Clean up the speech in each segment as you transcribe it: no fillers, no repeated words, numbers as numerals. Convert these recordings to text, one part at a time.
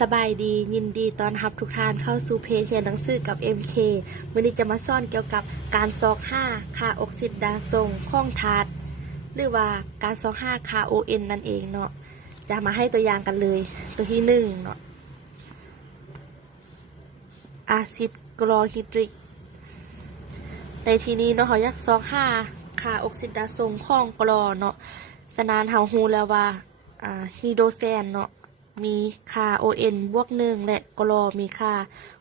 สบายดียินดีต้อนรับทุกท่านเข้าสู่เพจเรียนหนังสือกับ MK วันนี้จะมาสอนเกี่ยวกับการซอก5ค่าออกซิดาส่งข้องธาตุหรือว่าการซอก5ค่า ON นั่นเองเนาะจะมาให้ตัวอย่างกันเลยตัวที่1เนาะอะซิดคลอริดริกในที่นี้เนาะเขาอยากซอก5ค่าออกซิดาส่งข้องกลอเนาะสนานเฮาฮู้แล้วว่าฮีโดรแซนเนาะมีค่า ON บวก1และกลอมีค่า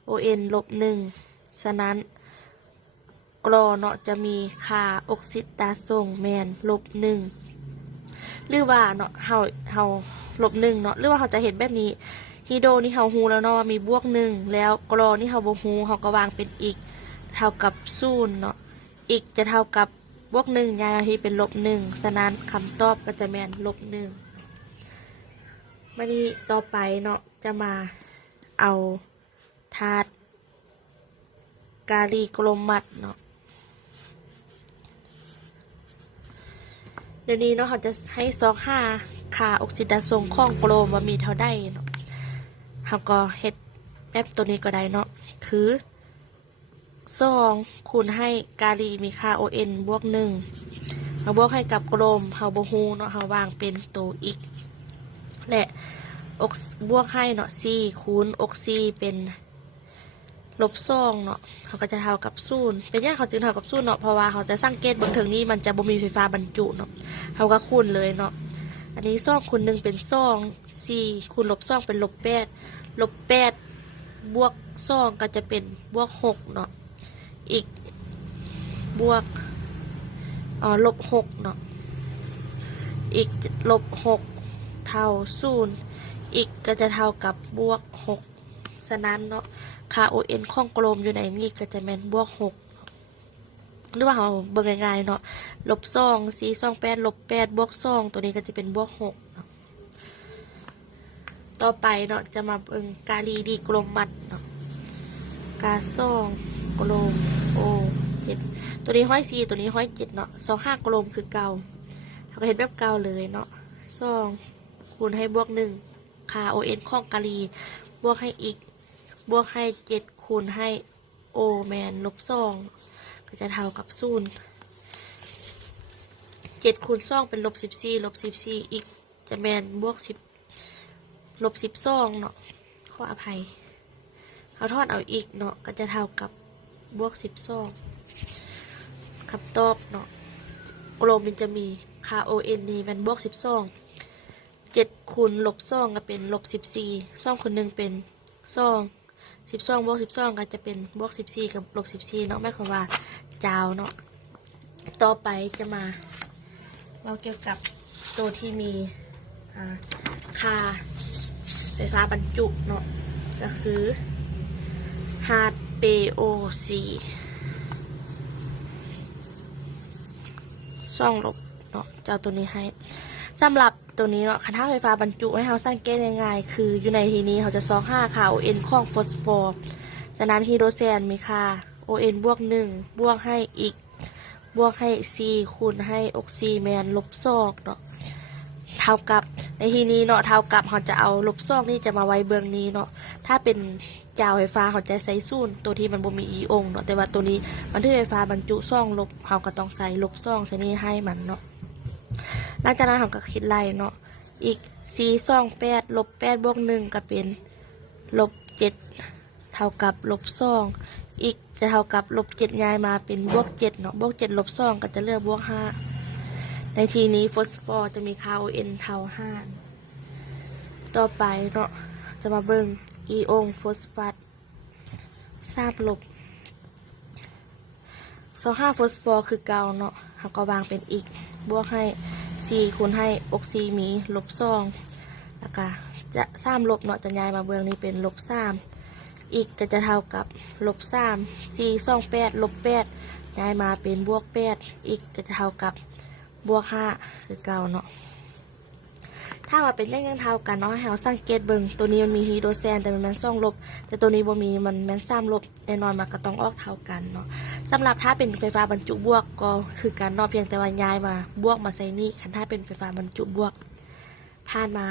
ON ลบ1ฉะนั้นกลอเนาะจะมีค่าออกซิดาส่งแมนลบ1หรือว่าเนาะเฮาลบ1เนาะหรือว่าเขาจะเห็นแบบนี้ฮีโดนี่เฮาฮู้แล้วเนาะมีบวก1แล้วกลอนี่เฮาบ่ฮู้เฮาก็วางเป็นอีกเท่ากับ0เนาะอีกจะเท่ากับบวก1ย้ายมาที่เป็นลบ1ฉะนั้นคำตอบก็จะแมนลบ1วันนี้ต่อไปเนาะจะมาเอาธาตุกาลีกลมมัดเนาะเดี๋ยวนี้เนาะเขาจะให้ซอกค่าออกซิดาส่งข้องกลมว่ามีเท่าใดเนาะเขาก็เฮ็ดแบบตัวนี้ก็ได้เนาะคือ2คูณให้กาลีมีค่า ON บวก1เขาบวกให้กับกลมเขาบ่ฮู้เนาะเขาวางเป็นตัวอีกและบวกให้เนาะ4คูณ4เป็นลบ2เนาะเขาก็จะเท่ากับ0เป็นอย่างเขาจึงเท่ากับ0เนาะเพราะว่าเขาจะสังเกตบนถึงนี้มันจะบ่มีไฟฟ้าบรรจุเนาะเขาก็คูณเลยเนาะอันนี้2คูณ1เป็น2 4คูณลบ2เป็นลบ8ลบ8บวก2ก็จะเป็นบวก6เนาะอีกบวกลบ6เนาะอีกลบ6เท่า0อีกก็จะเท่ากับบวก6ฉะนั้นเนาะค่า ON ข้องกลมอยู่ในนี้ก็จะเป็นบวก6หรือว่าเราเบิ่งง่ายๆเนาะลบ2 4 2 8ลบ8บวก2ตัวนี้ก็จะเป็นบวก6เนาะต่อไปเนาะจะมาเบิ่งกาลีดีกลมมัดเนาะกา2กลมโอ7ตัวนี้ห้อย4ตัวนี้ห้อย7เนาะ25กลมคือเก่าเราก็เห็นแบบเก่าเลยเนาะ2คูณให้บวก1ค่า ON ข้องกาลีบวกให้อีกบวกให้7คูณให้ O แมนลบ2ก็จะเท่ากับ0 7คูณ2เป็นลบ14ลบ14อีกจะแมนบวก10ลบ12เนาะขออภัยเขาทอดเอาอีกเนาะก็จะเท่ากับบวก12คำตอบเนาะกลมมันจะมีค่า ON นี่มันบวก12 7คูณลบ2ก็เป็นลบ14 2คูณ1เป็น2 12บวก12ก็จะเป็นบวก14กับลบ14เนาะหมายความว่าจาวเนาะต่อไปจะมาเราเกี่ยวกับตัวที่มีค่าไฟฟ้าบรรจุเนาะก็คือฮาร์ดเปโอซี2ลบเนาะจะเอาตัวนี้ให้สำหรับตัวนี้เนาะค่าไฟฟ้าบรรจุให้เราสังเกตง่ายๆคืออยู่ในที่นี้เขาจะซอก5ค่า ON ข้องฟอสฟอร์ฉะนั้นฮีโดรแซนมีค่า ON บวก1บวกให้อีกบวกให้4คูณให้ออกซิแมนลบ2เนาะเท่ากับในที่นี้เนาะเท่ากับเขาจะเอาลบ2นี่จะมาไว้เบื้องนี้เนาะถ้าเป็นจาวไฟฟ้าเขาจะใส่0ตัวที่มันบ่มีอีองเนาะแต่ว่าตัวนี้มันที่ไฟฟ้าบรรจุ2ลบเขาก็ต้องใส่ลบ2ใส่นี้ให้มันเนาะหลังจากนั้นเขาก็คิดไล่เนาะอีก4 2 8ลบ8บวก1ก็เป็นลบ7เท่ากับลบ2อีกจะเท่ากับลบ7ย้ายมาเป็นบวก7เนาะบวก7ลบ2ก็จะเหลือบวก5ในทีนี้ฟอสฟอร์จะมีค่า ON เท่า5ต่อไปเนาะจะมาเบิ่งอีโองฟอสฟัต3ลบ25ฟอสฟอร์คือเก่าเนาะเขาก็วางเป็นอีกบวกให้4คูณให้ออกซิมีลบ2แล้วก็จะ3ลบเนาะจะย้ายมาเบื้องนี้เป็นลบ3อีกก็จะเท่ากับลบ3 4 2 8ลบ8ย้ายมาเป็นบวก8อีกก็จะเท่ากับบวก5คือเก่าเนาะถ้าว่าเป็นเลขเท่ากันเนาะให้เราสังเกตเบิ่งตัวนี้มันมีฮีโดรแซนแต่มัน2ลบแต่ตัวนี้บ่มีมัน3ลบแน่นอนมันก็ต้องออกเท่ากันเนาะสำหรับถ้าเป็นไฟฟ้าบรรจุบวกก็คือการเนาะเพียงแต่ว่าย้ายมาบวกมาใส่นี่คันถ้าเป็นไฟฟ้าบรรจุบวกผ่านมา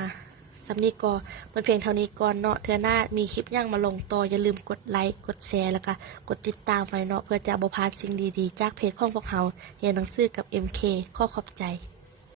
สำนี้ก็มันเพียงเท่านี้ก่อนเนาะเทื่อหน้ามีคลิปย่างมาลงต่ออย่าลืมกดไลค์กดแชร์แล้วก็กดติดตามไว้เนาะเพื่อจะบ่พลาดสิ่งดีๆจากเพจของพวกเราเรียนหนังสือกับ MK ขอขอบใจ